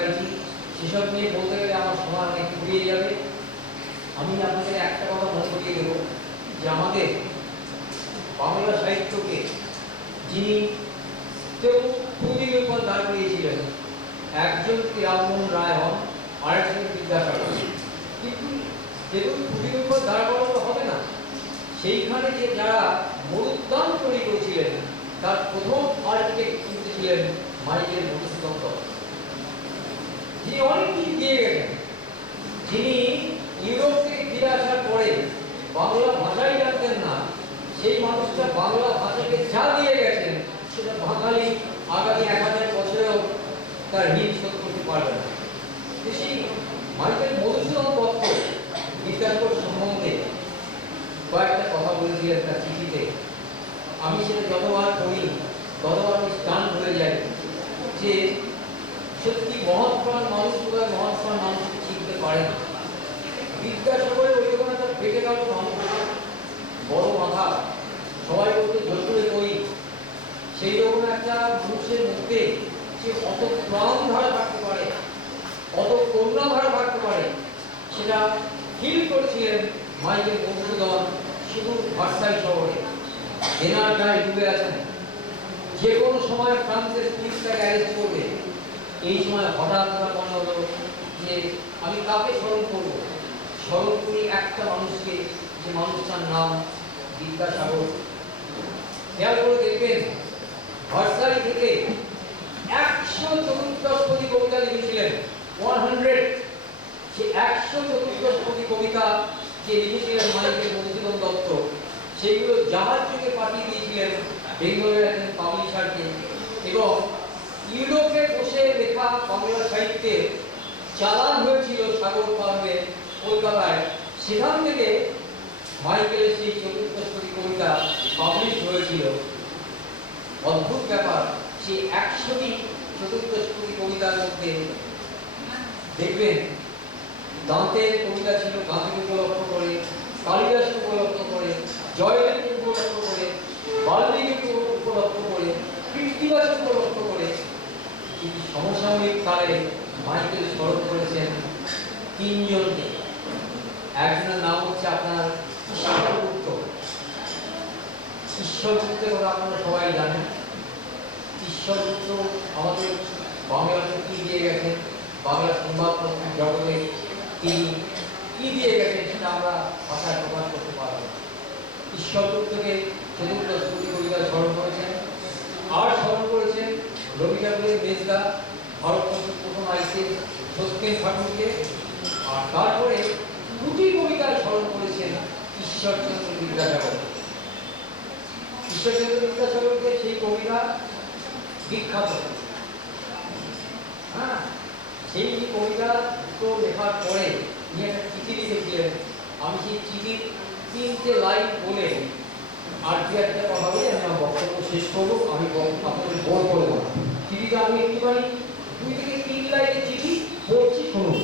পাইছি, সেসব নিয়ে বলতে গেলে আমার সময় অনেক ফুরিয়ে যাবে। আমি আপনাদের একটা কথা মনে করিয়ে দেব যে আমাদের বাংলা সাহিত্যকে যিনি পুঁথির উপর দাঁড় করিয়েছিলেন, একজন রামমোহন রায় হন, আরেকজন বিদ্যাসাগর। কিন্তু যেহেতু পুঁথির উপর দাঁড় করানো হবে না, সেইখানে যে যারা মরুদ্যান তৈরি করেছিলেন তার প্রথম আর্কিটেক্ট কিন্তু ছিলেন মাইকেল মধুসূদন দত্ত, যিনি অনেক কিছু দিয়ে গেছেন। যিনি ইউরোপ থেকে ফিরে আসার পরে বাংলা ভাষাই জানতেন না, সেই মানুষটা বাংলা ভাষাকে যা দিয়ে গেছেন সেটা বাঙালি আগামী 1000 বছরেও তার ঋণ শোধ করতে পারবে না। সেই মাইকেল মধুসূদন দত্ত বিদ্যাসাগর সম্বন্ধে কয়েকটা কথা বলেছিলেন তার চিঠিতে। আমি সেটা যতবার পড়ি ততবার আমি স্টান হয়ে যাই যে সত্যি মহাত্মান মানুষ বোধহয় মহাত্মান মানুষকে চিনতে পারে না। বিদ্যাসাগরের ওই রকম একটা বেঁকে গেল মানুষ, বড় মাথা, সবাই বলতে জোরে কই, সেই রকম একটা মানুষের মধ্যে সে অত প্রাণ ধারা থাকতে পারে, অত করুণা ধারা থাকতে পারে, সেটা ফিল করছিলেন মাইকেল মধুসূদন শুধু ভার্সাই শহরে। এনার গায়ে ডুবে আছেন, যে কোনো সময় ফ্রান্সের পুলিশ তাকে অ্যারেস্ট করবে। এই সময় হঠাৎ আমার মনে হলো যে আমি কাকে স্মরণ করবো? স্মরণ করি একটা মানুষকে, যে মানুষটার নাম বিদ্যাসাগর। খেয়াল করে দেখবেন, ভার্সাই থেকে 144 কবিতা লিখেছিলেন, 100। সে 144 কবিতা যে লিখেছিলেন মাইকেল মধুসূদন দত্ত, সেগুলো জাহাজ থেকে পাঠিয়ে দিয়েছিলেন বেঙ্গলের একজন পাবলিশারকে। এবং ইউরোপে বসে লেখা বাংলা সাহিত্যের চালান হয়েছিল সাগর পার্বে কলকাতায়। সেখান থেকে মাইকেলের সেই 44 কবিতা পাবলিশ হয়েছিল। অদ্ভুত ব্যাপার, সেই 144 কবিতার মধ্যে দেখবেন দান্তের কবিতা ছিল গান্ধীকে উপলক্ষ করে, কালিদাসকে উপলক্ষ করে, জয়দেবকে উপলক্ষ করে, বাল্মীকিকে উপলক্ষ করে, কৃত্তিবাসকে উপলক্ষ করে। কিন্তু সমসাময়িক কালে মাইকেল স্মরণ করেছেন 3 জনকে। একজনের নাম হচ্ছে আপনার ঈশ্বরগুপ্ত। ঈশ্বরগুপ্তের কথা আপনারা সবাই জানেন। ঈশ্বরগুপ্ত আমাদের বাংলাকে কি দিয়ে গেছেন, বাংলা সংবাদপত্র জগতে তিনি কি দিয়ে গেছেন সেটা আমরা ভাষায় প্রকাশ করতে পারব। ঈশ্বরগুপ্তকে 44 কবিতা স্মরণ করেছেন। আর স্মরণ করেছেন রবি ঠাকুরের মেজদা, ভারতবর্ষের প্রথম আইসিএস সত্যেন ঠাকুরকে। আর তারপরে 2টি কবিতা স্মরণ করেছেন ঈশ্বরচন্দ্র বিদ্যাসাগর। ঈশ্বরচন্দ্র বিদ্যাসাগরকে সেই কবিতা বিখ্যাত। হ্যাঁ, সেই কবিতা তো লেখার পরে তিনি একটা চিঠি লিখেছিলেন। আমি সেই চিঠির 3টে লাইন বলে আর দু একটা কথা বলে আমি আমার বক্তব্য শেষ করবো। আমি আপনাদের বোর করবো না। চিঠিটা আমি একটুখানি 2 থেকে 3 লাইনের চিঠি পড়ছি, শুনুন।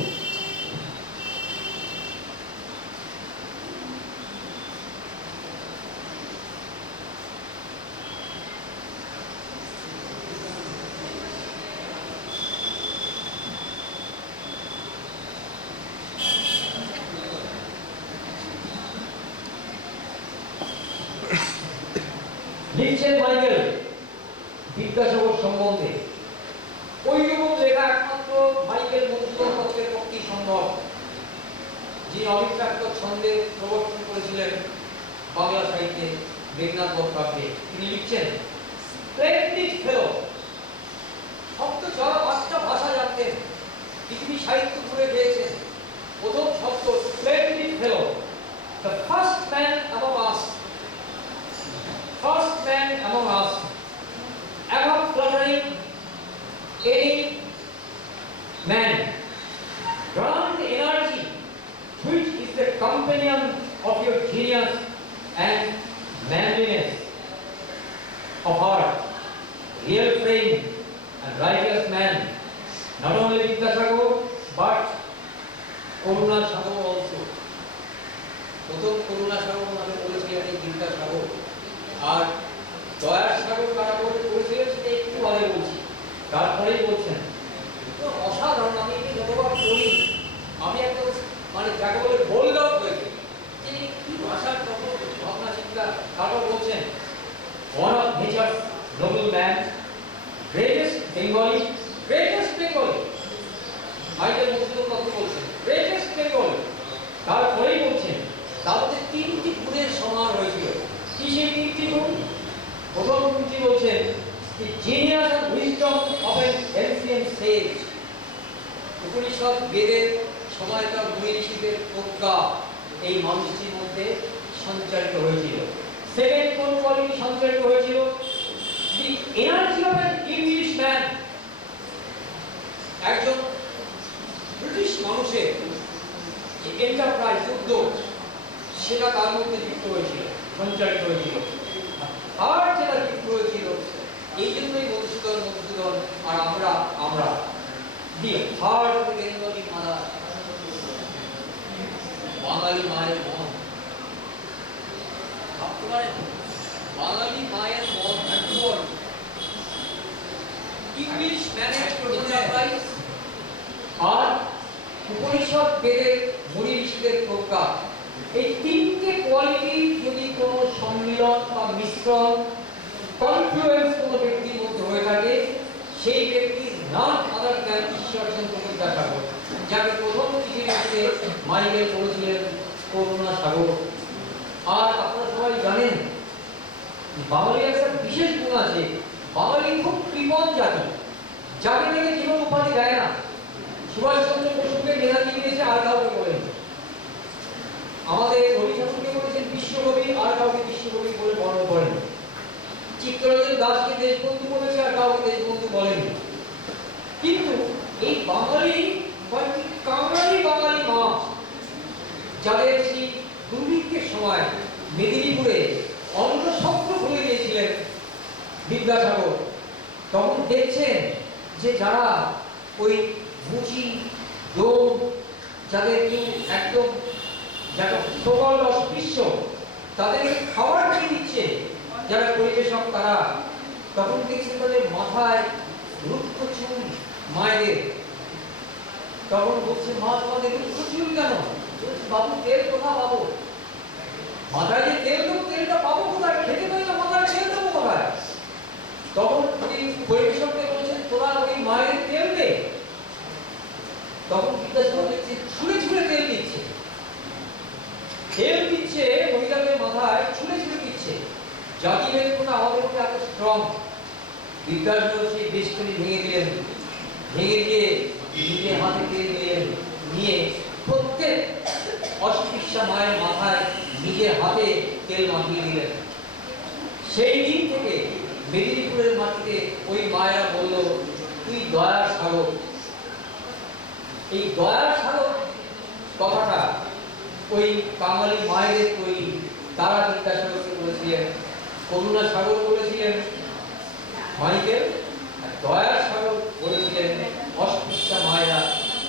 লিখছেন মাইকেল বিদ্যাসাগর সম্বন্ধে। ওই রকম লেখা একমাত্র মাইকেল মধুসূদন দত্তের পক্ষেই সম্ভব, যিনি অবিভক্ত ছন্দে প্রবর্তন করেছিলেন বাংলা সাহিত্যে মেঘনাদ বধ কাব্যে। তিনি লিখছেন, স্প্লেন্ডিড ফেলো। শব্দ ছাড়া 5টা ভাষা জানতেন, পৃথিবী সাহিত্য ঘুরে পেয়েছেন। প্রথম শব্দ splendid fellow, the first man among us, first man among us, above fluttering any man, grand energy, which is the companion of your genius and manliness of heart, real friend and righteous man, not only Vidyasagor but Karuna Sagor also. প্রথম করুণা সাগর নামে বলেছিলেন এই বিদ্যাসাগর। আর দয়ার সাগর কারা করেছিলেন সেটা একটু আগে বলছি, তারপরেই বলছেন। তো অসাধারণ বেঙ্গলে, মাইকেল মধুসূদন দত্ত বলছেন গ্রেটেস্ট বেঙ্গলে। তারপরেই বলছেন তার মধ্যে 3টি গুণের সমান হয়েছিল। কি সেই 3টি গুণ? প্রথম গুণটি বলছেন genius and wisdom of an ancient sage. Upanishad বেদের সময়কার মুনি ঋষিদের প্রজ্ঞা এই মানুষটির মধ্যে সঞ্চারিত হয়েছিল। সেকেন্ড কোন কোয়ালিটি সঞ্চারিত হয়েছিল? The energy of an English man. একজন ব্রিটিশ মানুষের যে এন্টারপ্রাইজ, উদ্যোগ, সেটা তার মধ্যে যুক্ত হয়েছিল, সঞ্চারিত হয়েছিল। আর যেটা যুক্ত হয়েছিল, এই জন্যই মধুসূদন আর আমরা the heart of Bengali mother, বাঙালি মায়ের মন। ভাবতে পারেন বাঙালি মায়ের মন, ইংলিশ ম্যানের এন্টারপ্রাইজ আর উপনিষদ বেদের মুনি ঋষিদের প্রজ্ঞা। এই 3টে কোয়ালিটি যদি কোনো সম্মিলন বা মিশ্রণ, কনফ্লুয়েন্স কোনো ব্যক্তির মধ্যে হয়ে থাকে, সেই ব্যক্তির নাম আদার দ্যান ঈশ্বরচন্দ্র বিদ্যাসাগর, যাকে প্রথম চিঠির মধ্যে মাইকেল বলেছিলেন করুণা সাগর। আর আপনারা সবাই জানেন বাঙালির একটা বিশেষ গুণ আছে, বাঙালি খুব কৃপণ জাতি, যাকে থেকে জীবন উপাধি দেয় না। সুভাষচন্দ্র বসুকে নেতাজি দিয়েছে, আর কাউকে বলেন। আমাদের রবি ঠাকুরকে বলেছেন বিশ্বকবি, আর কাউকে বিশ্বকবি বলে বর্ণনা করেন। চিত্তরঞ্জন দাসকে দেশবন্ধু বলেছে, আর কাউকে দেশবন্ধু বলেনি। কিন্তু এই বাঙালি কাঙালি বাঙালি মা, যাদের সেই দুর্ভিক্ষের সময় মেদিনীপুরে অন্নসত্র খুলে দিয়েছিলেন বিদ্যাসাগর, তখন দেখছেন যে যারা ওই মুচি দোম, যাদের একদম যারা প্রবল অস্পৃশ্য, তাদেরকে খাবার দিয়ে দিচ্ছে যারা পরিবেশক, তারা তখন দেখছেন তাদের মাথায় রুক্ষ চুল মায়েদের। তখন বলছে, মা তোমাদের রুক্ষ চুল কেন? বাবু তেল কোথা পাবো? মাথায় যে তেল দেবো, তেলটা পাবো কোথায়? খেতে পাই না, মাথায় তেল দেবো কোথায়? তখন পরিবেশককে বলছেন, তোরা ওই মায়ের তেল দে। তখন বিদ্যাসাগর দেখছে ছুঁড়ে ছুঁড়ে তেল দিচ্ছে, তেল দিচ্ছে মহিলাদের মাথায়, ছুঁড়ে ছুঁড়ে দিচ্ছে। জাতিভেদ কোনো আমাদের মধ্যে এত স্ট্রং। বিদ্যাসাগর সেই বেষ্টনী ভেঙে দিলেন, ভেঙে দিয়ে নিজের হাতে তেল দিলেন, নিয়ে প্রত্যেক অস্পৃশ্যা মায়ের মাথায় নিজের হাতে তেল মাখিয়ে দিলেন। সেই দিন থেকে মেদিনীপুরের মাটিতে ওই মায়েরা বলল, তুই দয়ার সাগর। এই দয়ার সাগর কথাটা ওই বাঙালি মায়েদের তৈরি, তারা বিদ্যাসাগরকে বলেছিলেন। করুণা সাগর বলেছিলেন মাইকেল, আর দয়ার সাগর বলেছিলেন অস্পৃশ্যা মায়েরা,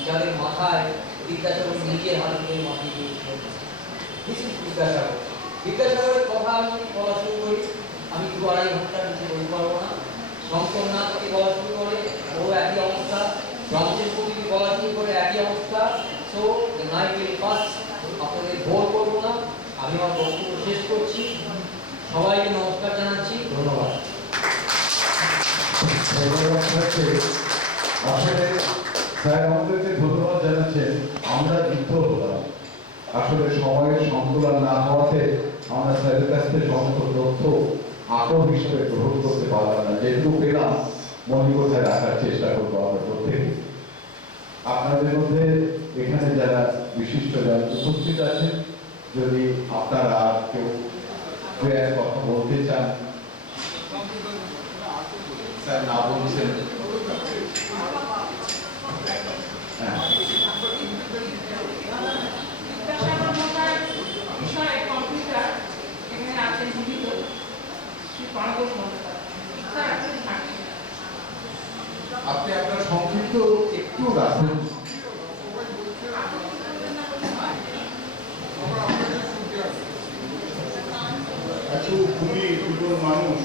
যাদের মাথায় বিদ্যাসাগর নিজের হাতে দিয়ে মাখিয়ে দিয়েছিলেন। বিদ্যাসাগর, বিদ্যাসাগরের কথা আমি বলা শুরু করি, আমি 2-2.5 ঘন্টার নিচে বলতে পারবো না। শঙ্করনাথকে বলা শুরু করে, ও একই অবস্থা। রামচন্দ্র কবিকে বলা শুরু করে, একই অবস্থা। সো নাইট উইল পাস, আপনাদের বোর করবো না, আমি আমার বক্তব্য শেষ করছি। সবাইকে নমস্কার জানাচ্ছি, ধন্যবাদ। আসলে স্যার আমাদেরকে ধন্যবাদ জানাচ্ছেন। আমরা যুদ্ধ হলাম, আসলে সময়ের সংকুলন না হওয়াতে আমরা স্যারের কাছ থেকে সমস্ত তথ্য আকর হিসেবে গ্রহণ করতে পারলাম না। যেটুকু পেলাম মনিকোঠায় রাখার চেষ্টা করবো আমরা প্রত্যেকে। আপনাদের মধ্যে এখানে যারা বিশিষ্ট যারা উপস্থিত আছেন, যদি আপনারা আর কেউ কথা বলতে চান, স্যার না বলছেন। আপনি আপনার সংক্ষিপ্ত একটু রাখুন। এত খুবই দুজন মানুষ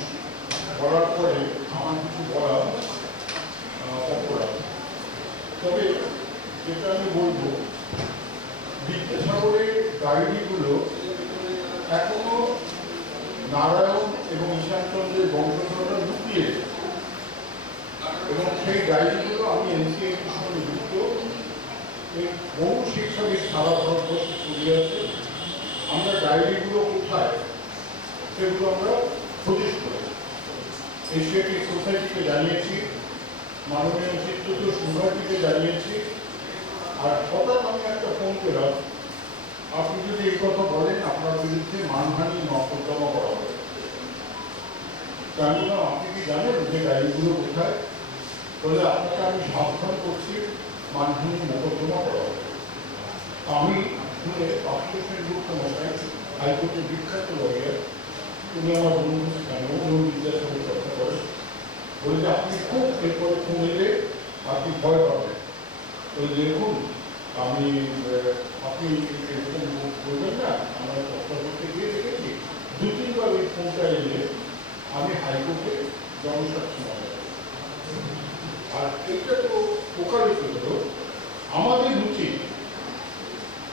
বলার পরে আমার কিছু বলা অপরাধ। তবে যেটা আমি বলবো, বিদ্যাসাগরের ডায়েরিগুলো এখনো নারায়ণ এবং ঈশানচন্দ্রের বংশধররা লুকিয়ে, এবং সেই ডায়েরিগুলো আমি NCA বহু শিক্ষাবিদ সারা ভারতবর্ষে ছড়িয়ে আছে। আমরা ডায়েরিগুলো কোথায় সেগুলো আমরা প্রতিষ্ঠা করি, এশিয়াটিক সোসাইটিকে জানিয়েছি, মাননীয় চিত্রত সুভাষীকে জানিয়েছি। আর হঠাৎ আমি একটা ফোন পেলাম, আপনি যদি এই কথা বলেন আপনার বিরুদ্ধে মানহানি মকদ্দমা করা হবে। কেন না, আপনি কি জানেন যে ডায়েরিগুলো কোথায়? বলে আপনাকে আমি সাবধান করছি, মানহানি মকদ্দমা করা হবে। আমি শুনে আশুতোষ সেনগুপ্ত মশাই, হাইকোর্টের বিখ্যাত লয়ার, উনি আমার বন্ধু, উনি বিদ্যাসাগরের কথা করেন, বলে যে আপনি খুব এরপরে ফোন এলে আপনি ভয় পাবেন। ওই দেখুন আমি আপনি এরকম বলবেন না, আমরা কথা বলতে গিয়ে দেখেছি 2-3 বার ওই ফোনটা এলে আমি হাইকোর্টে জনস্বার্থ মামলা। আর এটা তো প্রকাশিত হলো, আমাদের উচিত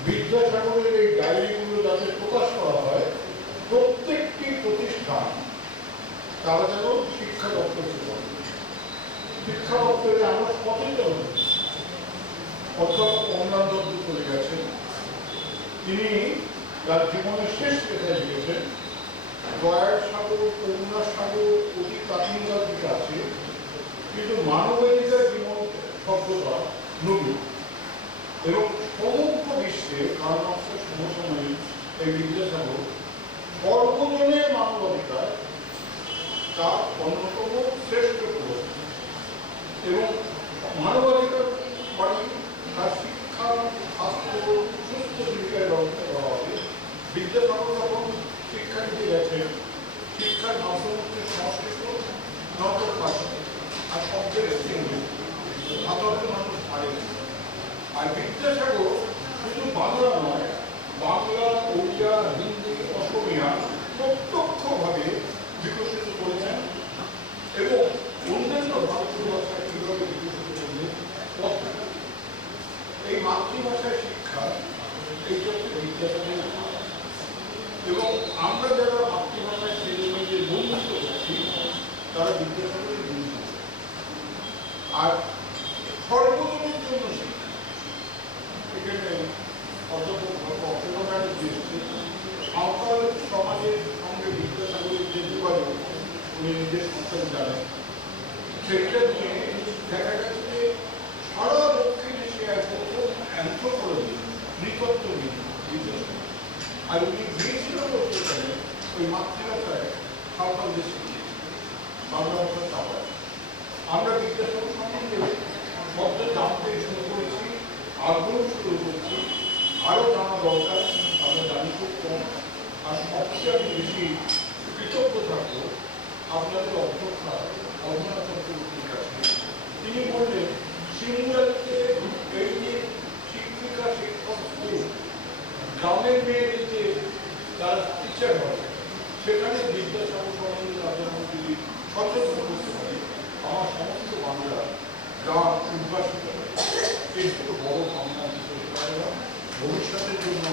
বিদ্যাসাগরের এই ডায়েরিগুলো যাতে প্রকাশ করা হয়, প্রত্যেকটি প্রতিষ্ঠান তারা যেন শিক্ষা দপ্তরে করে। শিক্ষা দপ্তরে আমরা সচেতন, অধ্যাপক কমলান দত্ত চলে গেছেন, তিনি তার জীবনের শেষ লেখা লিখেছেন, দয়ার সাগর, করুণার সাগর অতি প্রাচীনকাল থেকে আছে, কিন্তু মানবাধিকার জীবন শব্দটা নবীন। এবং সমগ্র বিশ্বে কার্লমার্ক্সের সমসাময়িক এই বিদ্যাসাগর সর্বজনের মানবাধিকার তার অন্যতম শ্রেষ্ঠ প্রবন্ধ। এবং মানবাধিকার মানে তার শিক্ষা, স্বাস্থ্য, সুস্থ জীবিকার ব্যবস্থা করা হবে। বিদ্যাসাগর যখন শিক্ষা নিতে গেছেন, শিক্ষার মাধ্যম হচ্ছে সংস্কৃত, নজর ভাষা আর শব্দের ইংরেজি, সাধারণ মানুষ পারে। আর বিদ্যাসাগর শুধু বাংলা নয়, বাংলা, ওড়িয়া, হিন্দি, অসমীয়া প্রত্যক্ষভাবে বিকশিত করেছেন এবং অন্যান্য ভারতীয় ভাষায় কীভাবে বিকশিত করলে এই মাতৃভাষায় শিক্ষা, এইটা হচ্ছে বিদ্যাসাগরের। এবং আমরা যারা মাতৃভাষায় ছেলেমেয়েদের বন্ধুত্ব করছি তারা বিদ্যাসাগরের বন্ধু। আর সর্বজনের জন্য শিক্ষা, এখানে অপেক্ষার দৃষ্টি সাঁওতাল সমাজের সঙ্গে বিদ্যাসাগরের যে যোগাযোগ উনি নিজের সন্তান জানেন, সেটা নিয়ে দেখা গেছে যে সারা দক্ষিণ এশিয়ায় প্রথম অ্যান্থ্রোপোলজি নৃতত্ব নিয়ে বিদ্যাসাগর। আর উনি গিয়েছিলেন সেখানে ওই মাতৃভাষায় সাঁওতালদের শিখিয়েছে, বাংলা ভাষা চাপায়। আমরা বিদ্যাসাগর সম্বন্ধে শব্দ জানতে শুরু করেছি, আগ্রহ শুরু করেছি, আরও জানা দরকার, আমরা জানি খুব কম। আর সবচেয়ে আমি বেশি কৃতজ্ঞ থাকবো আপনাদের অধ্যক্ষা অধুনা চক্রবর্তীর কাছে। তিনি বললেন সিঙ্গুলারিতে এই যে শিক্ষিকা, শিক্ষক, স্কুল, গ্রামের মেয়েদের যে তারা টিচার হয়, সেখানে বিদ্যাসাগর সম্বন্ধে তাদের যদি সচেতন করতে পারে, আমার সমস্ত বাংলা গ্রাম উদ্ভাসিত হয়। এই দুটো বড় ভাবনা ভবিষ্যতের জন্য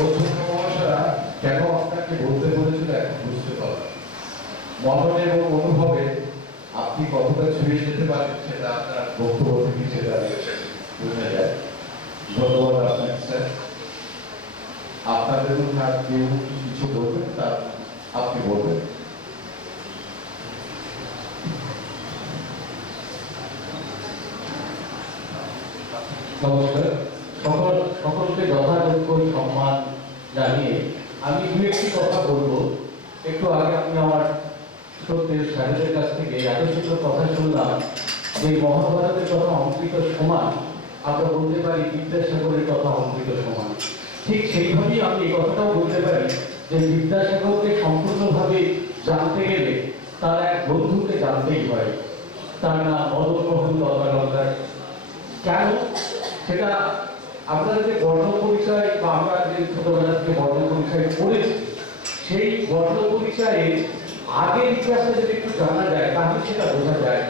অধ্যক্ষ মহাশয়া কেন আপনাকে বলতে বলেছিল এখন বুঝতে পারলাম। মননে এবং অনুভবে আপনি কতটা ছুঁয়ে যেতে পারেন সেটা আপনার বক্তব্য থেকে সেটা বোঝা যায়। ধন্যবাদ আপনাকে স্যার। আপনাদের মধ্যে আর কেউ কিছু বলবেন তা আপনি বলবেন। নমস্কার, সকলকে যথাযোগ্য সম্মান জানিয়ে আমি দু একটি কথা বলবো। একটু আগে আমি আমার সত্যের স্যারেদের কাছ থেকে এত সুন্দর কথা শুনলাম যে মহাভারতের কথা অমৃত সমান, আমরা বলতে পারি বিদ্যাসাগরের কথা অমৃত সমান। ঠিক সেইভাবেই আমি এই কথাটাও বলতে পারি যে বিদ্যাসাগরকে সম্পূর্ণভাবে জানতে গেলে তার এক বন্ধুকে জানতেই হয়, তার নাম মদনমোহন দত্তালঙ্কার। কেন সেটা আমরা যে বর্ণ পরিচয় বা আমরা যে ছোটবেলা থেকে বর্ণ পরিচয় পড়েছি, সেই বর্ণ পরিচয়ে আগের ইতিহাসটা যদি একটু জানা যায় তাহলে সেটা বোঝা যায়।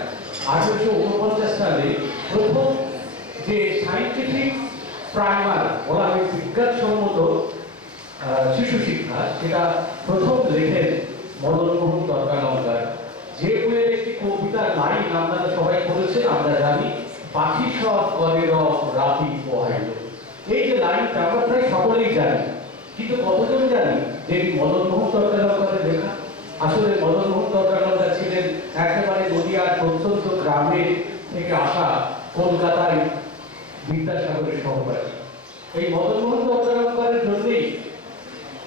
1849 সালে প্রথম যে সাইন্টিফিক প্রাইমার বলা হয় বিজ্ঞানসম্মত শিশু শিক্ষা, সেটা প্রথম লেখেন মদনমোহন দত্তালঙ্কার। যে বইয়ের একটি কবিতা কবিতার লাইন আপনারা সবাই পড়েছেন, আমরা জানি পাখি সব করে রাতি পোহাইল। এই যে লাইনটা আমরা প্রায় সকলেই জানি, কিন্তু কতজন জানি যে মদন মোহন চট্টোপাধ্যায়ের লেখা? আসলে মদন মোহন চট্টোপাধ্যায় ছিলেন একেবারে নদিয়ার প্রত্যন্ত গ্রামে থেকে আসা কলকাতায় বিদ্যাসাগরের সহপাঠী। এই মদন মোহন চট্টোপাধ্যায়ের জন্যই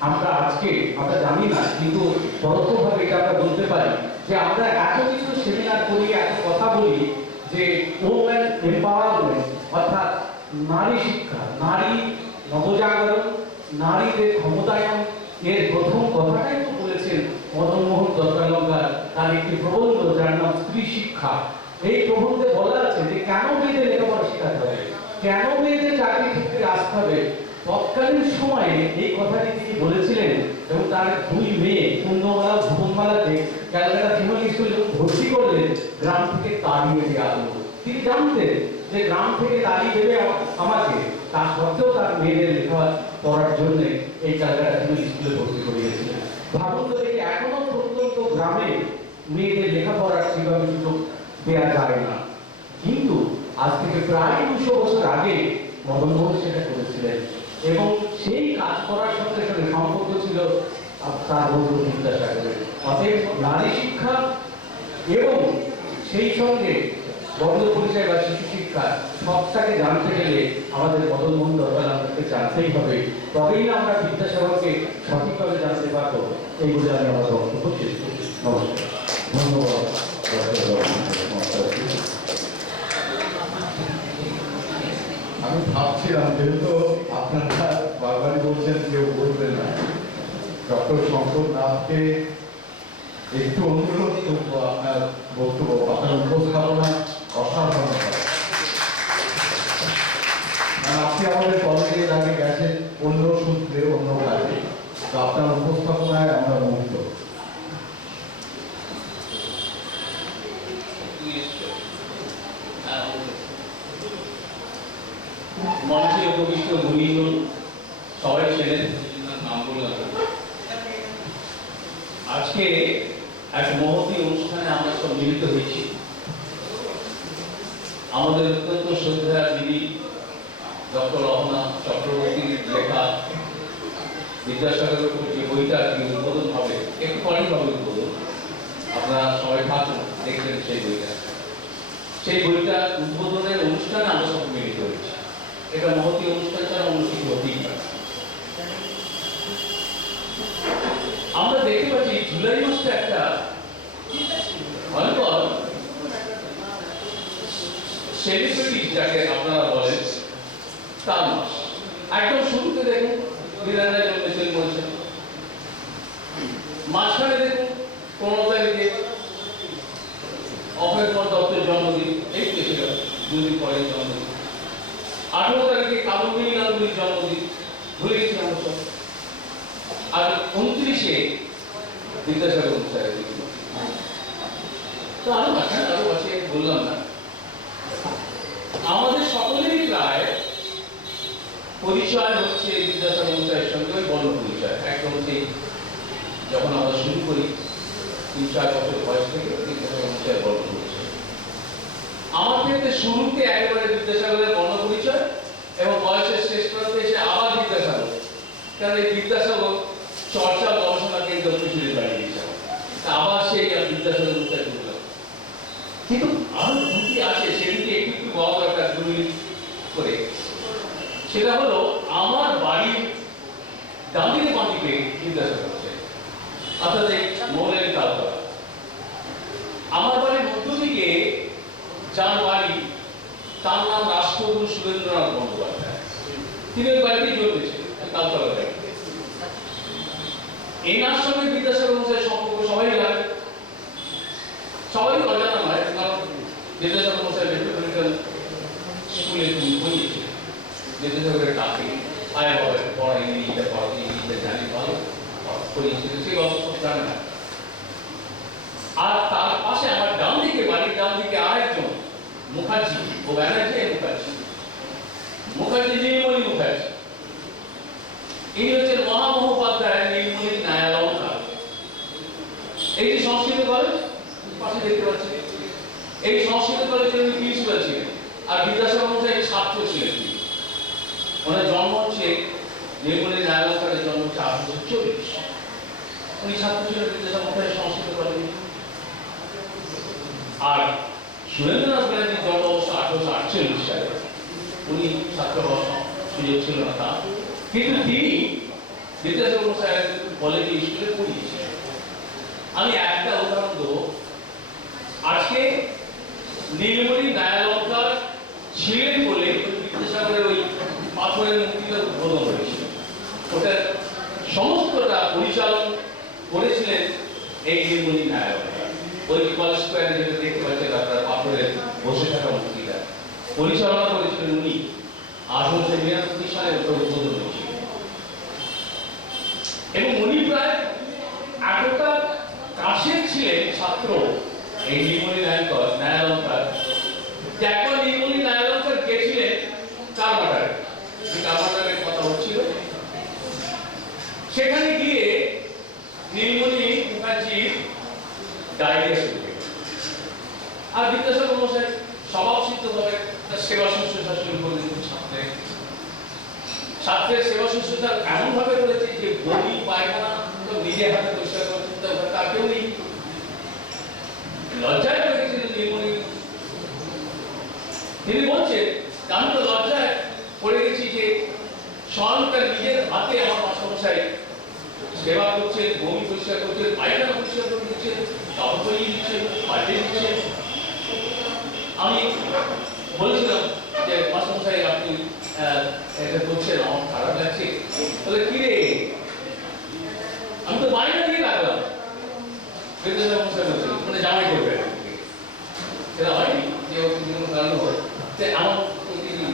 আমরা আজকে, আমরা জানি না কিন্তু পরোক্ষভাবে এটা আমরা বলতে পারি যে আমরা এত কিছু সেমিনার করি, এত কথা বলি যে ওমেন এম্পাওয়ারমেন্ট অর্থাৎ নারী শিক্ষা, নারী নবজাগরণ, নারীদের ক্ষমতায়ন, এর প্রথম কথাটাই তো বলেছেন মদন মোহন চট্টোপাধ্যায় তার একটি প্রবন্ধ যার নাম স্ত্রী শিক্ষা। এই প্রবন্ধে বলা আছে যে কেন মেয়েদের লেখাপড়া শেখাতে হবে, কেন মেয়েদের চাকরি ক্ষেত্রে আসতে হবে। তৎকালীন সময়ে এই কথাটি তিনি বলেছিলেন এবং তার দুই মেয়ে কুন্দমালা ভুবনমালাকে ক্যালকাটা ফিমেল স্কুলে ভর্তি করলেন, গ্রাম থেকে তাড়িয়ে দেওয়া হলো। তিনি জানতেন যে গ্রাম থেকে তাড়িয়ে দেবে আমাকে, তা সত্ত্বেও তার মেয়েদের লেখা পড়ার জন্য এই ক্যালকাটা ফিমেল স্কুলে ভর্তি করিয়েছিলেন। ভাবুন তো দেখি এখনো প্রত্যন্ত গ্রামে মেয়েদের লেখাপড়ার সেভাবে সুযোগ দেওয়া যায় না, কিন্তু আজ থেকে প্রায় 200 বছর আগে মদন মোহন সেটা করেছিলেন এবং সেই কাজ করার সঙ্গে সঙ্গে সম্পর্ক ছিল তার বন্ধু বিদ্যাসাগরের। অতএব নারী শিক্ষা এবং সেই সঙ্গে বর্ণ পরিচয় বা শিশু শিক্ষা সবটাকে জানতে গেলে আমাদের মদন মোহন চট্টোপাধ্যায়কে জানতেই হবে, তবেই না আমরা বিদ্যাসাগরকে সঠিকভাবে জানতে পারবো। এই বলে আমি আমার বক্তব্য শেষ করছি। নমস্কার। ধন্যবাদ। আমি ভাবছিলাম যেহেতু আপনারা বারবারই বলছেন কেউ বলবেন না, ডক্টর শঙ্কর নাথকে একটু অনুরোধ করবো আপনার বক্তব্য, আপনার উপস্থাপনা অসাধারণ হয়। আপনি আমাদের কলেজের আগে গেছেন অন্য সূত্রে, অন্য কাজে, তো আপনার উপস্থাপনায় আমরা মুগ্ধ। মঞ্চে উপবিষ্ট গুণীজন সবাই ছিলেন, নাম বললাম। আজকে এক মহতী অনুষ্ঠানে আমরা সব মিলিত হয়েছি। আমাদের অত্যন্ত শ্রদ্ধা দিদি ডক্টর রহনা চক্রবর্তীর লেখা বিদ্যাসাগরের উপর যে বইটা কি উদ্বোধন হবে, একটু পরেই হবে উদ্বোধন, আপনারা সবাই থাকুন দেখবেন সেই বইটা। সেই বইটা উদ্বোধনের অনুষ্ঠানে আমরা সব মিলিত হয়েছি। এটা মহতী অনুষ্ঠান ছাড়া অন্য কিছু হতেই পারে। আমরা দেখতে পাচ্ছি জুলাই মাসটা একটা ভয়ঙ্কর সেলিব্রিটি যাকে আপনারা বলেন তার মাস। একদম শুরুতে দেখুন বিরানা জন্মেছেন বলছেন, মাঝখানে দেখুন 15 তারিখে অভয় কুমার দত্তের জন্মদিন, এই তো ছিল 2 দিন পরে জন্মদিন। 18 তারিখে কাদম্বিনী গান্ধীর জন্মদিন, ভুলে গেছি আমরা সব। আর 29-এ বিদ্যাসাগর মশাইয়ের জন্মদিন। তো আরো আছে বললাম না, আমাদের সকলেরই প্রায় পরিচয় হচ্ছে বিদ্যাসাগর মশাইয়ের সঙ্গে ওই বড় পরিচয়। একদম সেই যখন আমরা শুরু করি 3-4 বছর বয়স থেকে বিদ্যাসাগর মশাইয়ের বড় পরিচয়। আমার ক্ষেত্রে শুরুতে একেবারে বিদ্যাসাগরের বর্ণ পরিচয় এবং বয়সের শেষ প্রান্তে এসে আবার বিদ্যাসাগর, কারণ এই বিদ্যাসাগর চর্চা গবেষণা কেন্দ্র পিছিয়ে বাড়িয়ে দিয়েছে। আবার সেই বিদ্যাসাগর মশাই করলাম, কিন্তু আরো দুটি আছে, সেদিকে একটু একটু বলা দরকার 2 মিনিট করে। সেটা হলো আমার বাড়ির ডান দিকে বাঁ দিকে বিদ্যাসাগর মশাই, অর্থাৎ এই মৌলের কালকা। আমার বাড়ির মধ্য দিকে যার বাড়ি, তার নাম রাষ্ট্রগুরু সুরেন্দ্রনাথ বন্দ্যোপাধ্যায়, তিনি ওই বাড়িতেই জন্মেছেন কালতলা বাড়ি। এনার সঙ্গে বিদ্যাসাগর মশাইয়ের সম্পর্ক সবাই জানে, সবাই অজানা নয়, কারণ বিদ্যাসাগর মশাই মেট্রোপলিটন স্কুলে তিনি পড়িয়েছিলেন। বিদ্যাসাগরের ডাকে আয় বাবা পড়া ইংরেজিটা পড়া, ইংরেজিটা জানি ভালো পড়িয়েছিলেন, সেই অবস্থা সব জানে না। আর তার পাশে আমার ডান দিকে, বাড়ির ডান দিকে আরেকজন মুখার্জি, ও ব্যানার্জি মুখার্জি, মুখার্জি নীলমণি মুখার্জি। ইনি হচ্ছেন মহামহোপাধ্যায় নীলমণি ন্যায়ালঙ্কার। এই যে সংস্কৃত কলেজ পাশে দেখতে পাচ্ছি, এই সংস্কৃত কলেজের উনি প্রিন্সিপাল ছিলেন, আর বিদ্যাসাগর মশাই ছাত্র ছিলেন। ওনার জন্ম হচ্ছে নীলমণি নায়ালঙ্কারের জন্ম হচ্ছে 1840। উনি ছাত্র ছিলেন বিদ্যাসাগর মশাই সংস্কৃত কলেজে। আর সুরেন্দ্রনাথ ব্যানার্জির জন্ম অবশ্য 1848 সালে। উনি ছাত্র হওয়ার সুযোগ ছিল না তা, কিন্তু তিনি বিদ্যাসাগর মশাই কলেজে স্কুলে পড়িয়েছিলেন। আমি একটা উদাহরণ দেবো। আজকে নীলমণি নায়ালঙ্কার ছিলেন বলে বিদ্যাসাগরের ওই পাথরের মূর্তিটা উদ্বোধন হয়েছিল। ওটা সমস্তটা পরিচালন করেছিলেন এই নীলমণি নায়ালঙ্কার। ওই কলেজ স্কোয়ারে যেটা দেখতে পাচ্ছেন আপনারা, পাথরের বসে থাকা মূর্তিটা পরিচালনা করেছিলেন উনি। 1899 সালে ওটা উদ্বোধন হয়েছিল। এবং উনি প্রায় এতটা কাছের ছিলেন ছাত্র এই নীলমণি নায়ালঙ্কার, যে একবার নীলমণি নায়ালঙ্কার গেছিলেন কারবাটারে, কারবাটারের কথা হচ্ছিল। সেখানে গিয়ে নীলমণি মুখার্জির ডায়রিয়া শুরু হয়ে গেল। আর বিদ্যাসাগর মশাই স্বভাবসিদ্ধভাবে তার সেবা শুশ্রূষা শুরু করে দিলেন। ছাত্রের সেবা শুশ্রূষা এমন ভাবে করেছে যে বমি পায়খানা তো নিজে হাতে পরিষ্কার করতে তার কেউ নেই। লজ্জায় পড়ে গেছিলেন নীলমণি। তিনি বলছেন, আমি তো লজ্জায় পড়ে গেছি যে স্বয়ং তার নিজের হাতে আমার মাস্টারমশাই সেবা করছেন, বমি পরিষ্কার করছেন, পায়খানা পরিষ্কার করে দিচ্ছেন, কাপড় পরিয়ে দিচ্ছেন, পাল্টে দিচ্ছেন। আমি বলেছিলাম যে মাস্টারমশাই আপনি এটা করছেন, আমার খারাপ লাগছে। বলে কি রে, আমি তো বাইরে দিয়ে রাখলাম। বিদ্যাসাগর মশাই বলছেন, মানে জামাই করবে সেটা হয়নি, যে কোনো কারণ হয় আমার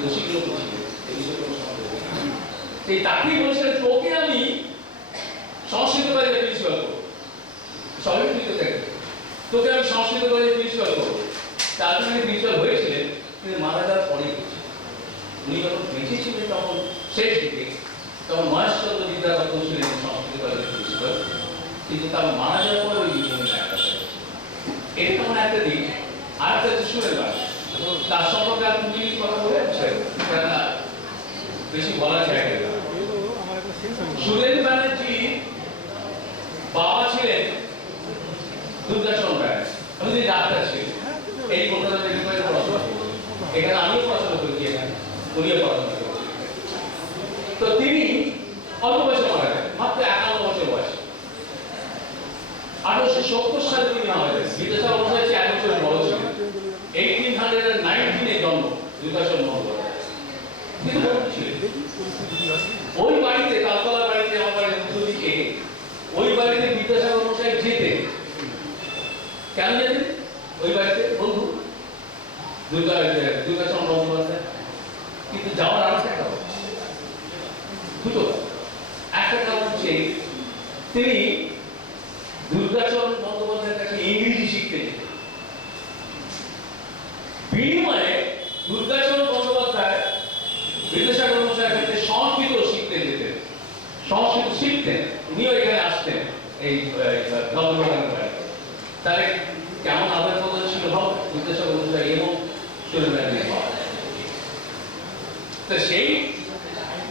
দোষীগুলো করছিল এই বিষয়ে কোনো সন্দেহ নেই। সেই তাকেই বলছিলেন, তোকে আমি সংস্কৃত কলেজে প্রিন্সিপাল করবো, সবাই ঠিক থাকে, তোকে আমি সংস্কৃত কলেজে প্রিন্সিপাল করবো। তার জন্য প্রিন্সিপাল হয়েছিলেন, কিন্তু মারা যাওয়ার পরেই হয়েছিল। উনি যখন বেঁচে ছিলেন তখন শেষ দিকে, তখন মহেশচন্দ্র বিদ্যারত্ন ছিলেন সংস্কৃত কলেজের প্রিন্সিপাল, কিন্তু তার মারা যাওয়ার পরে ওই জীবনে একটা এটা তেমন একটা দিক। আর একটা হচ্ছে সুরের বাড়ি, তার সম্পর্কে আর তুমি কথা বলে বেশি বলার জায়গা না। সুরেন ব্যানার্জি বাবা ছিলেন দুর্গাচরণ ব্যানার্জি, উনি ডাক্তার ছিলেন। এই কলকাতা মেডিকেল পড়াশোনা, এখানে আমিও পড়াশোনা করেছি, এখানে উনিও পড়াশোনা করেছেন। তো তিনি অল্প বয়সে মারা গেলেন, মাত্র 51 বছর বয়সে। 1870 সালে তিনি মারা গেলেন। বিদ্যাসাগর মশাই 1 বছরের বড় ছিলেন। 1819 জন্ম দুর্গাচরণ বন্দ্যোপাধ্যায়। তিনি বড় ছিলেন। ওই বাড়িতে, তালতলার বাড়িতে, আমার বাড়ির উত্তর দিকে, ওই বাড়িতে বিদ্যাসাগর মশাই যেতেন। কেন যেতেন? ওই বাড়িতে বন্ধু দুর্গাচরণ বন্দ্যোপাধ্যায়। কিন্তু যাওয়ার আর একটা কারণ, দুটো। একটা কারণ হচ্ছে তিনি দুর্গাচরণ বন্দ্যোপাধ্যায়ের কাছে ইংরেজি শিখতে যেতেন। বিনিময়ে দুর্গাচরণ বন্দ্যোপাধ্যায় বিদ্যাসাগর মশাইয়ের কাছে সংস্কৃত শিখতে যেতেন, সংস্কৃত শিখতেন। উনিও এখানে আসতেন এই ধর্মবাগানের বাড়িতে। তাহলে কেমন আদান প্রদান ছিল ভাব বিদ্যাসাগর মশাই এবং সুরেন ব্যানার্জির ভাব। তো সেই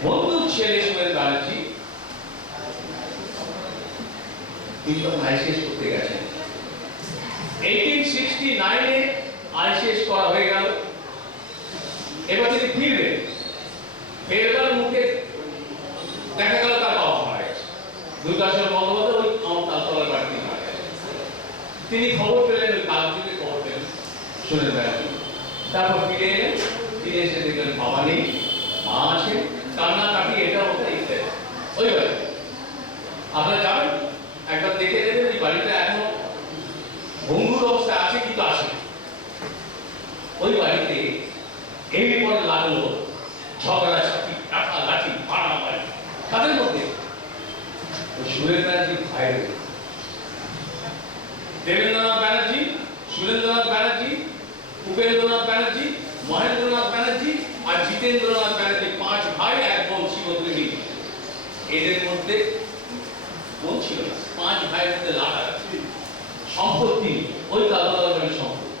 বন্ধুর ছেলে সুরেন ব্যানার্জি তিনি যখন আইসিএস করতে গেছেন, 1869-এ আইসিএস করা হয়ে গেল। এবার তিনি ফিরবেন, ফেরবার মুখে দেখা গেল তার বাবা মারা গেছে। দুর্গাচরণ বন্দ্যোপাধ্যায় ওই আমার তালতলার বাড়িতে মারা গেছে। তিনি খবর পেলেন, ওই কাগজে খবর পেলেন সুরেন ব্যানার্জি। তারপর ফিরে এলেন, ফিরে এসে দেখলেন বাবা নেই, মা আছে, কান্নাকাটি, এটা ওটা ইত্যাদি। ওই বাড়ি আপনারা যাবেন, একবার দেখে নেবেন এই বাড়িটা এখনো ভঙ্গুর অবস্থা আছে, কিন্তু আছে। ওই বাড়িতে এরপর লাগলো ঝগড়া ঝাঁটি, টাকা লাঠি, মারামারি। তাদের মধ্যে ওই সুরেন ব্যানার্জি ভাইরে দেবেন্দ্রনাথ ব্যানার্জি, সুরেন্দ্রনাথ ব্যানার্জি, উপেন্দ্রনাথ ব্যানার্জি, মহেন্দ্রনাথ ব্যানার্জি আর জিতেন্দ্রনাথ ব্যানার্জি, 5 ভাই, 1 বোন শিবদ্রী। এদের মধ্যে বোন ছিল না, 5 ভাইয়ের মধ্যে লাগালাগি। সম্পত্তি ওই তালতলার বাড়ির সম্পত্তি।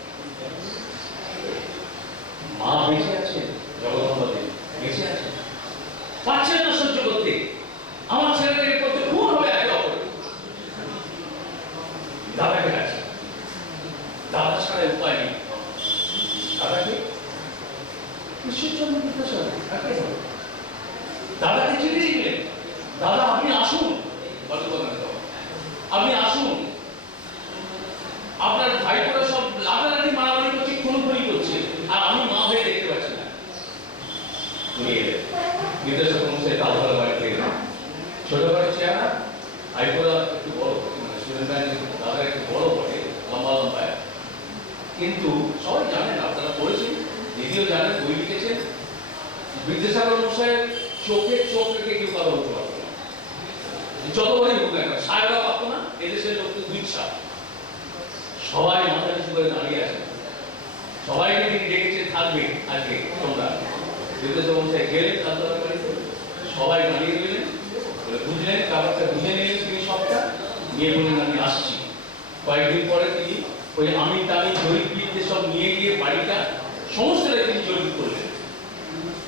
ছাড়া উপায় নেই। দাদাকে ঈশ্বরচন্দ্র বিদ্যাসাগর কাকে বলে? দাদাকে চিঠি লিখলেন, দাদা আপনি আসুন, আপনি আসুন, আপনার ভাইপোরা সব লাগালাগি মারামারি করছে, খুনোখুনি করছে, আর আমি মা হয়ে দেখতে পাচ্ছি না। উনি এলেন বিদ্যাসাগর মশাই তালতলা বাড়িতে এলেন। ছোট বাড়ির চেহারা, ভাইপোরা একটু বড়, মানে সুরেন্দ্র দাদা একটু বড় বটে, লম্বা লম্বা, কিন্তু সবাই জানেন, আপনারা পড়েছেন, দিদিও জানেন, বই লিখেছেন, বিদ্যাসাগর মশাইয়ের চোখে চোখ রেখে কেউ কথা বলতে পারতো না। যতবারই হোক না কেন, সাহেবরা পারতো না, এদেশের লোক তো দুই ছাপ। সবাই মাথা নিচু করে দাঁড়িয়ে আছে, সবাইকে তিনি ডেকেছে থাকবে আজকে তোমরা। বিদ্যাসাগর মশাই গেলেন তালতলা বাড়িতে, সবাই দাঁড়িয়ে গেলেন, বুঝলেন ব্যাপারটা, বুঝে নিলেন তিনি সবটা, নিয়ে বললেন আমি আসছি। কয়েকদিন পরে তিনি ওই আমি তামি জরিপবিদদের সব নিয়ে গিয়ে বাড়িটা সমস্তটা তিনি জরিপ করলেন।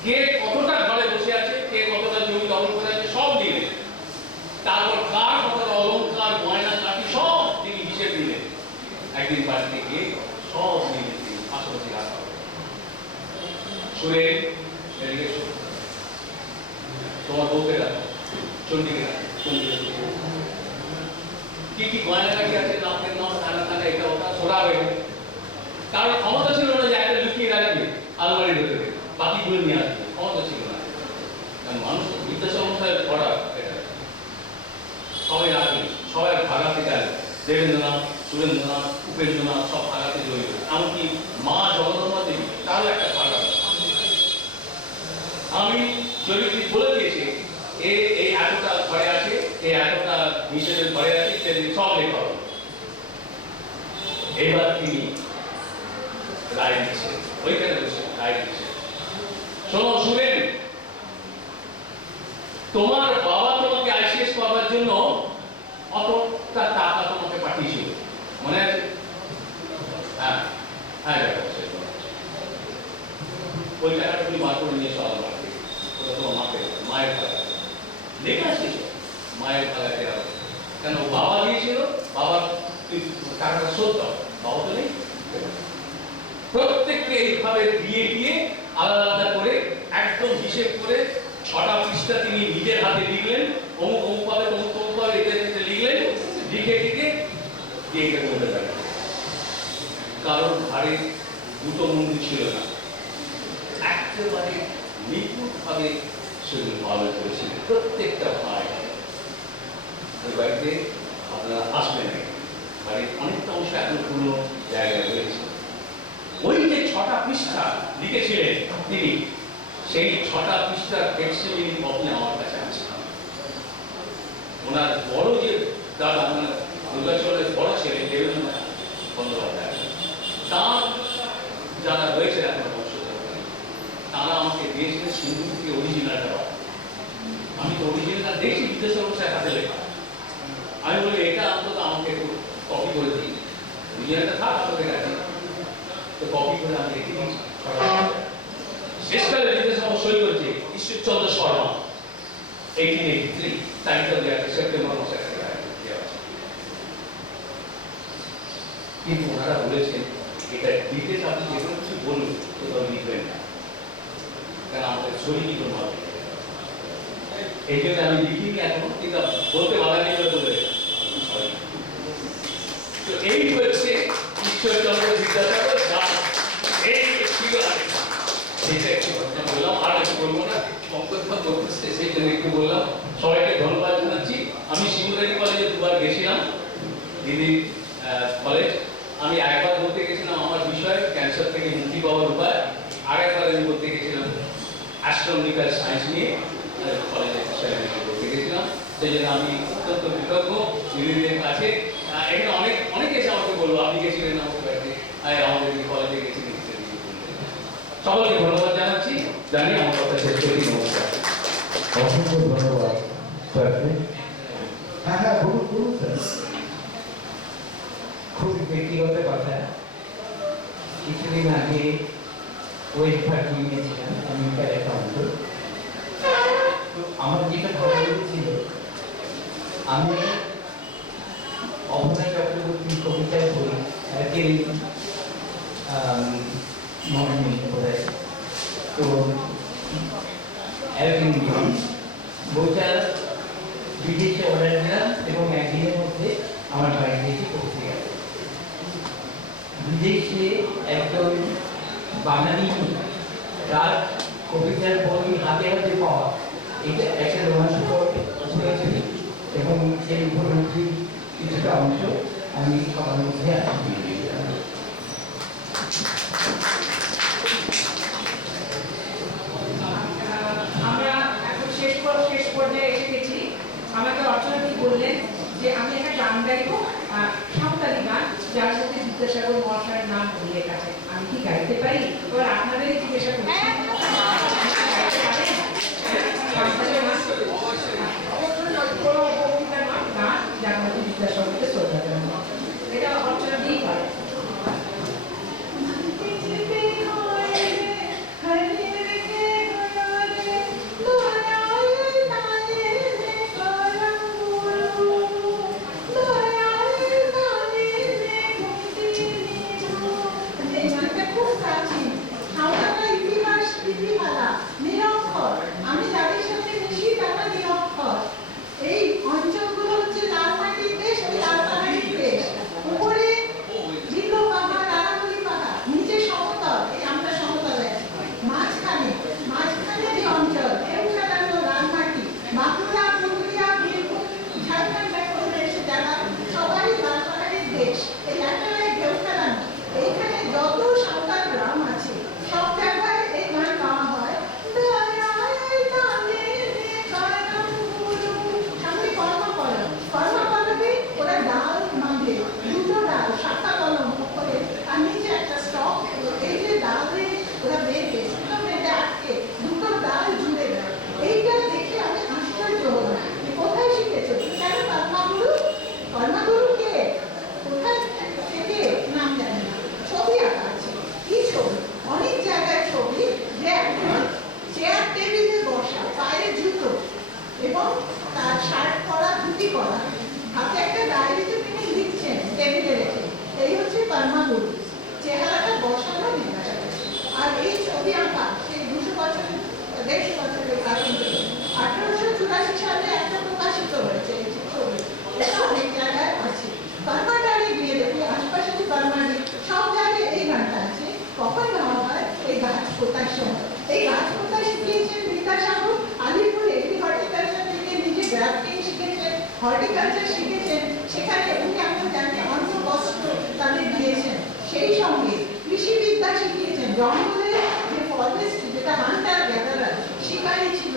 কে কতটা ঘরে বসে আছে, কে কতটা জমি দখল করে আছে সব দিলেন। তারপর কার কতটা অলঙ্কার গয়না কাঠি সব তিনি হিসেব দিলেন। একদিন বাড়িতে গিয়ে সব নিলেন তিনি, পাশাপাশি রাখা শুনে এদিকে তোমার বউকে রাখো, চন্ডীকে রাখো, চন্ডীকে কি কি গয়না কাঠি আছে, নামের নাম টানা টানা এটা ওটা সরা হয়ে গেল। কারণ ক্ষমতা ছিল না যে একটা লুকিয়ে রাখবে আলমারির ভেতরে, বাকিগুলো নিয়ে আসবে, ক্ষমতা ছিল না। কারণ মানুষ বিদ্যাসাগর মশাইয়ের পড়া এটা সবাই রাখবে, সবাই ভাগাতে গেল, দেবেন্দ্রনাথ, সুরেন্দ্রনাথ, উপেন্দ্রনাথ সব ভাগাতে জড়িত, এমনকি মা জগদম্বা দেবী তারও একটা ভাগা। আমি জরিপি বলে দিয়েছি এই এতটা ঘরে আছে, এই এতটা নিষেধের ঘরে আছে, সেদিন সব লেখা হবে। এবার তিনি রায় দিচ্ছে, ওইখানে বসে রায় দিচ্ছে, শোনো শুনেন, তোমার বাবা তোমাকে আইসিএস করার জন্য অতটা টাকা তোমাকে পাঠিয়েছিল, মনে আছে? হ্যাঁ হ্যাঁ, ওই টাকাটা তুমি বার করে নিয়ে এসো আলমারি থেকে, ওটা তোমার মায়ের টাকা লেখা আছে, মায়ের টাকা দেওয়া, কেন বাবা দিয়েছিল, বাবার টাকাটা শোধ দাও, বাবা তো নেই। প্রত্যেককে এইভাবে দিয়ে দিয়ে আলাদা আলাদা করে একদম হিসেব করে 6টা পৃষ্ঠা তিনি নিজের হাতে লিখলেন, অমুক অমুক পাবে, অমুক অমুক পাবে, এটা লিখলেন, লিখে টিকে দিয়ে গেলে বলে দেয়। কারণ ঘাড়ে দুটো মন্দির ছিল না, একেবারে নিখুঁতভাবে সেগুলো পালন করেছিলেন প্রত্যেকটা ভাই। ওই বাড়িতে আপনারা আসবেন, বাড়ির অনেকটা অংশ এখন কোনো জায়গায় রয়েছে। ওই যে 6টা পৃষ্ঠা লিখেছিলেন তিনি, সেই 6টা পৃষ্ঠার ফ্লেক্সিবিলিটি কপি আমার কাছে আছে। ওনার বড় যে দাদা, মানে দুর্গাচলের বড় ছেলে দেবেন্দ্রনাথ বন্দ্যোপাধ্যায়, তার যারা রয়েছে এখন বংশধর, তারা আমাকে দিয়েছিলেন সিন্ধু থেকে অরিজিনালটা। আমি তো অরিজিনালটা দেখছি বিদ্যাসাগর মশাই হাতে লেখা, আমি বলি এটা অন্তত আমাকে একটু কপি করে দিই, অরিজিনালটা থাক আপনাদের কাছে, তো কপি করে আমি রেখে দিয়েছি। শেষকালে বিদ্যাসাগর সই করেছে ঈশ্বরচন্দ্র শর্মা, 1883 তারিখটা দেওয়া আছে, সেপ্টেম্বর মাসে দেওয়া আছে। কিন্তু ওনারা বলেছেন এটা ডিটেলস আপনি যে কোনো কিছু বলুন, কোথাও লিখবেন না, কেন আমাদের শরীরই কোনো ভাবে, এই জন্য আমি লিখিনি এখনো, কিন্তু বলতে বাধা নেই বলে বলে। তো এই হচ্ছে ঈশ্বরচন্দ্র বিদ্যাসাগর, এই ছিল সেটা একটু ঘটনা বললাম, আর একটু বলবো না, পঙ্কজদা বলতেছে সেই জন্য একটু বললাম। সবাইকে ধন্যবাদ জানাচ্ছি। আমি শিমুরানি কলেজে 2বার গেছিলাম, দিদির কলেজ। আমি একবার বলতে গেছিলাম আমার বিষয় ক্যান্সার থেকে মুক্তি পাওয়ার উপায়, আরেকবার আমি বলতে গেছিলাম অ্যাস্ট্রোনমিক্যাল সায়েন্স নিয়ে কলেজের বিষয়ে বলতে গেছিলাম। সেই জন্য আমি অত্যন্ত কৃতজ্ঞ দিদিদের কাছে। এখানে অনেকে এসে আমাকে বলবো আপনি গেছিলেন আমাকে বাড়িতে, আমাদের কলেজে গেছিলেন, সকলকে ধন্যবাদ জানাচ্ছি, জানি আমার কথা শেষ করি। নমস্কার, অসংখ্য ধন্যবাদ স্যারকে। হ্যাঁ হ্যাঁ, বলুন বলুন স্যার। খুব ব্যক্তিগত কথা, কিছুদিন আগে ওয়েস্ট পার্টি নিয়েছিলাম আমেরিকার অ্যাকাউন্ট। তো আমার যেটা খবর ছিল, আমি অভয় চক্রবর্তীর কবিতার বই মর্নিং বোধহয়। তো একদিন বইটা বিদেশে অর্ডার দিলাম এবং একদিনের মধ্যে আমার বাড়িতে এসে পৌঁছে গেল। বিদেশে একজন বাঙালি তার কবিতার বই হাতে হাতে পাওয়া, এটা একটা রোমাঞ্চকর হয়েছিল এবং সেই উপলব্ধি কিছুটা অংশ আমি সবার মধ্যে আসিয়ে দিয়েছিলাম। আমরা এখন শেষ পর্যায়ে এসে গেছি। আমাকে অর্চনাদি বললেন যে আমি একটা গান গাইবো, সাঁওতালি গান, যার মধ্যে বিদ্যাসাগর মহাশয়ের নাম উল্লেখ আছে। আমি কি গাইতে পারি? এবার আপনাদেরই জিজ্ঞাসা করছি, গাইতে পারেন? সাঁওতালি গান? কোনো কবিতার নাম, গান যার মধ্যে বিদ্যাসাগরকে শ্রদ্ধা জানানো, এটা অর্চনাদিই পারে। আমি যাদের সাথে মিশি তারা নিরক্ষর। এই অঞ্চলগুলো হচ্ছে লাল মাটির দেশ, ওই লাল পাহাড়ির দেশ। উপরে জিল্ল পাহাড়, আরাবলি পাহাড়, নিচে সমতল, এই আমরা সমতলে আছি। মাঝখানে যে অঞ্চল, কেউ সাধারণত লাল মাটি, বাঁকুড়া, পুরুলিয়া, বীরভূম, ঝাড়খণ্ড করে এসে যারা সবাই লাল পাহাড়ির দেশ। এই একটাই ঢেউ খেলানো। এইখানে যত সাঁওতাল গ্রাম আছে সব জায়গায় এই গান গাওয়া হয়। সামনে কর্ম করবে, ওরা ডাল বাঁধে, দুটো ডাল, শাখা কলম করে, আর নিচে একটা স্টক, এই যে ডালে ওরা বেঁধে, বেঁধে আটকে দুটো ডাল জুড়ে দেয়। এইটা দেখে আমি আশ্চর্য হলাম, কোথায় শিখেছো? কেন কর্মগুরু কে? কোথায় থেকে? নাম জানি না। ছবি আঁকা আছে। কি ছবি? অনেক জায়গায় ছবি, যে একজন চেয়ার টেবিলে বসা, পায়ে জুতো এবং তার শার্ট পরা, ধুতি পরা, হাতে একটা ডায়েরিতে তিনি লিখছেন টেবিলে রেখে। এই হচ্ছে কর্মগুরু। চেহারাটা বসানো বিদ্যাসাগর। আর এই ছবি আঁকা সেই 150 বছরের কারণ থেকে 1884 সালে একটা প্রকাশিত হয়েছে এই ছবি। এটা অনেক জায়গায় আছে। কর্মাটারি গিয়ে দেখি, আশপাশে যে কর্মাটি, সব জায়গায় এই গানটা আছে। কখন গাওয়া হয়? এই গাছ পোতার সময়। এই গাছ পোতা শিখিয়েছেন বিদ্যাসাগর। আলিপুর এগ্রি হর্টিকালচার থেকে নিজে গ্রাফটিং শিখেছেন, হর্টিকালচার শিখেছেন। সেখানে উনি আমরা জানি অন্য বস্ত্র তাদের দিয়েছেন। সেই সঙ্গে কৃষিবিদ্যা শিখিয়েছেন। জঙ্গলে যে ফরেস্ট, যেটা হান্টার গ্যাদারার শিকারী ছিল,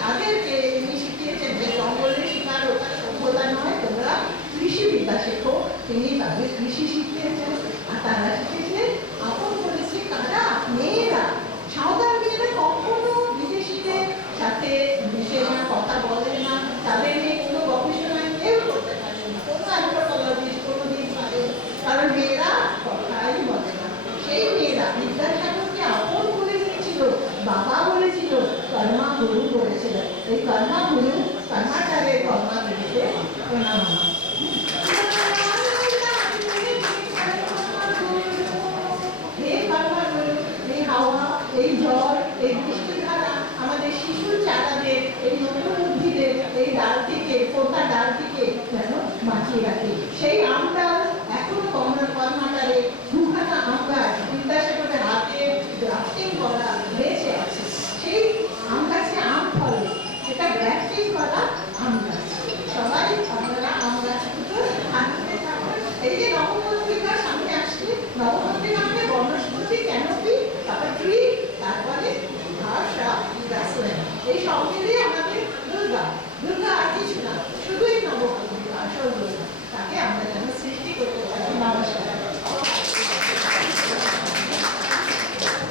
তাদেরকে উনি শিখিয়েছেন যে জঙ্গলে শিকার ওটা সভ্যতা নয়, তোমরা কৃষিবিদ্যা শেখো। তিনি তাদের কৃষি শিখিয়েছেন। আর তারা শিখেছে, আপন করেছে কারা? মেয়েরা। সাঁওতাল মেয়েরা কখনো বিদেশিদের সাথে মিশে না, কথা বলে না, তাদের নিয়ে কোনো গবেষণা কেউ করতে পারে না, কোনো অ্যান্থ্রোপোলজিস্ট কোনোদিন পারে, কারণ মেয়েরা কথাই বলে না। সেই মেয়েরা বিদ্যাসাগরকে আপন বলে নিয়েছিল, বাবা বলেছিল, কর্মগুরু বলেছিল। এই কর্মগুরু, কর্মাচারের কর্মগুরুকে প্রণাম। এই জল, এই বৃষ্টিধারা আমাদের শিশুর চারাদের, এই নতুন উদ্ভিদের এই ডালটিকে, পোতা ডালটিকে যেন বাঁচিয়ে রাখে। সেই আম ডাল এখনো কর্মাটারে দুখানা আম গাছ বিদ্যাসাগরের হাতে গ্রাফটিং করা বেঁচে আছে। সেই আম গাছে আম ফলে, এটা গ্রাফটিং করা আম গাছ। সবাই আপনারা আম গাছ দুটো হাতে থাকুন। এই যে নবপত্রিকা সামনে আসছে, নবপত্রিকাকে বনস্পতি, ক্যানোপি, তারপর ট্রি, তারপরে ঘাস, গাছলাইন, এই সব মিলিয়ে আমাদের দুর্গা আর কিছু না, শুধুই নবপত্রিকা, আসল দুর্গা। তাকে আমরা যেন সৃষ্টি করতে পারি। নমস্কার।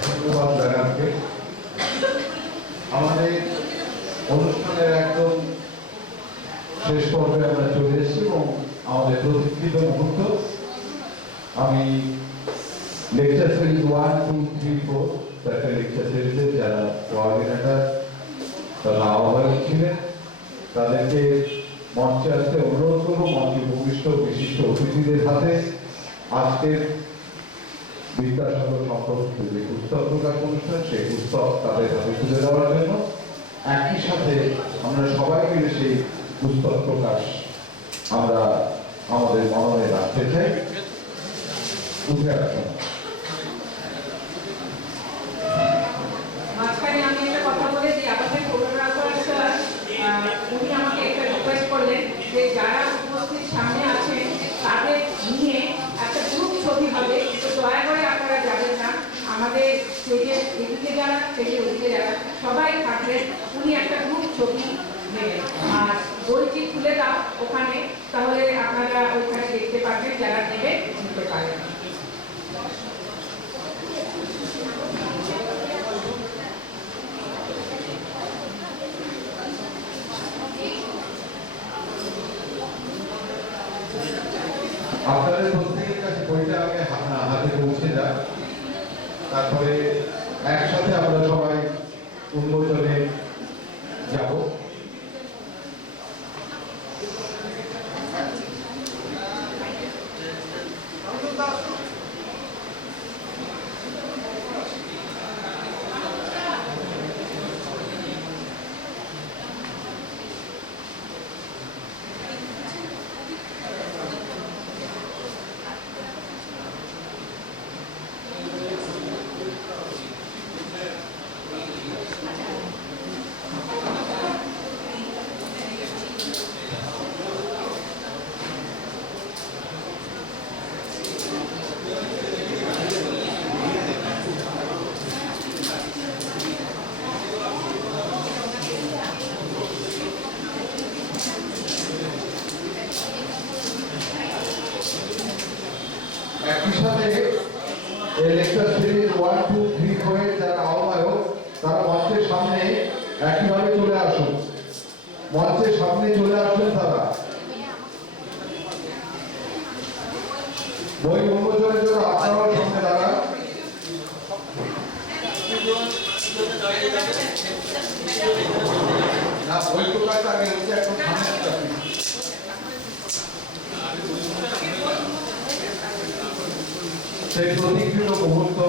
ধন্যবাদ ম্যাডামকে। আমাদের অনুষ্ঠানের একদম শেষ পর্বে আমরা চলে এসেছি এবং আমাদের প্রতীক্ষিত মুহূর্ত। আমি লেকচার সিরিজ 1, 2, 3, 4 চারটে লেকচার সিরিজের যারা কোঅর্ডিনেটর, তারা আহ্বায়ক ছিলেন, তাদেরকে মঞ্চে আসতে অনুরোধ করব। মঞ্চে ভূমিষ্ঠ বিশিষ্ট অতিথিদের হাতে আজকের বিদ্যাসাগর সম্পর্কিত যে পুস্তক প্রকাশ অনুষ্ঠান সেই পুস্তক তাদের হাতে তুলে দেওয়ার জন্য, একই সাথে আমরা সবাই মিলে সেই পুস্তক প্রকাশ আমরা আমাদের মননে রাখতে চাই। উঠে আসুন। মাঝখানে আমি একটা কথা বলে দিই, আমাদের ফটোগ্রাফার স্যার উনি আমাকে একটা রিকোয়েস্ট করলেন যে যারা উপস্থিত সামনে আছেন তাদের নিয়ে একটা গ্রুপ ছবি হবে, তো দয়া করে আপনারা যাবেন না, আমাদের স্টেজের এদিকে যারা স্টেজের ওদিকে যারা সবাই থাকবেন, উনি একটা গ্রুপ ছবি নেবেন। আর বইটি খুলে দাও ওখানে, তাহলে আপনারা ওইখানে দেখতে পারবেন, যারা নেবে নিতে পারেন। আপনাদের প্রত্যেকের কাছে বইটা আগে হাতে পৌঁছে যাক, তারপরে একসাথে আমরা সবাই উন্মোচনে যাব। একই সাথে এই লেকচার সিরিজ 1, 2, 3, 4 এর যারা আহ্বায়ক তারা মঞ্চের সামনে একইভাবে চলে আসুন, মঞ্চের সামনে চলে আসুন। তারা বই উন্মোচনের জন্য আপনারাও সামনে দাঁড়ান। না, বই প্রকাশ আগে হচ্ছে, এখন সামনে আসতে। সেই প্রতীকৃত মুহূর্ত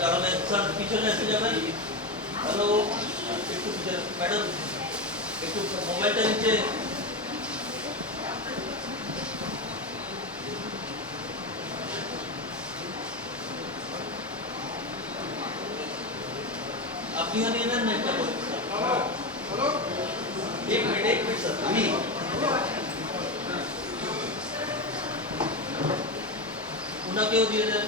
তাহলে স্যার পিছনে এসে যাবেন। হ্যালো, একটু ম্যাডাম একটু মোবাইলটা নিচে। আপনি নিয়ে নেন না একটা বই। एक मिनट सर, अभी उन्हें दिए दें।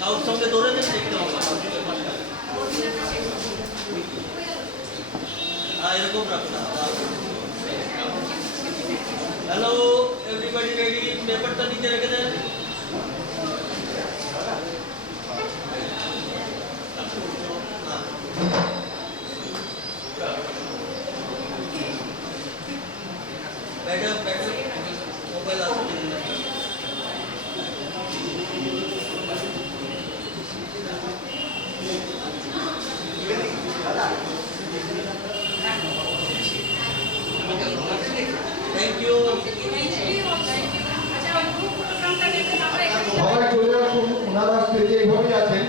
কাউর সঙ্গে ধরে নেন দেখতে হবে এরকম রাখতে। হ্যালো এভরিবডি রেডি, পেপারটা নিচে রেখে দেন। ম্যাডাম মোবাইল আসতে থ্যাংক ইউ। সবাই চলে আসুন, ওনারা স্টেজে এইভাবেই আছেন।